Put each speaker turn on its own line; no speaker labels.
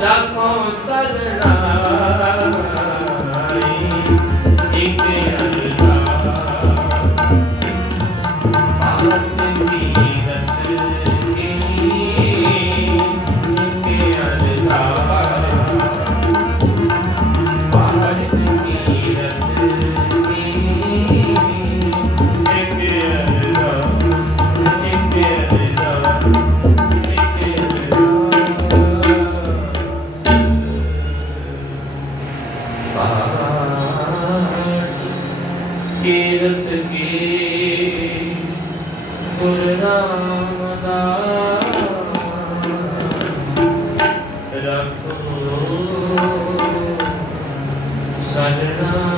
ਰਾਖੋ ਸਰਨਾਈ ਰਾਖੋ ਜਗਤ ਕੀ ਗੁਰ ਨਾਮ ਦਾ। ਰੱਖੋ ਸਜਣਾ।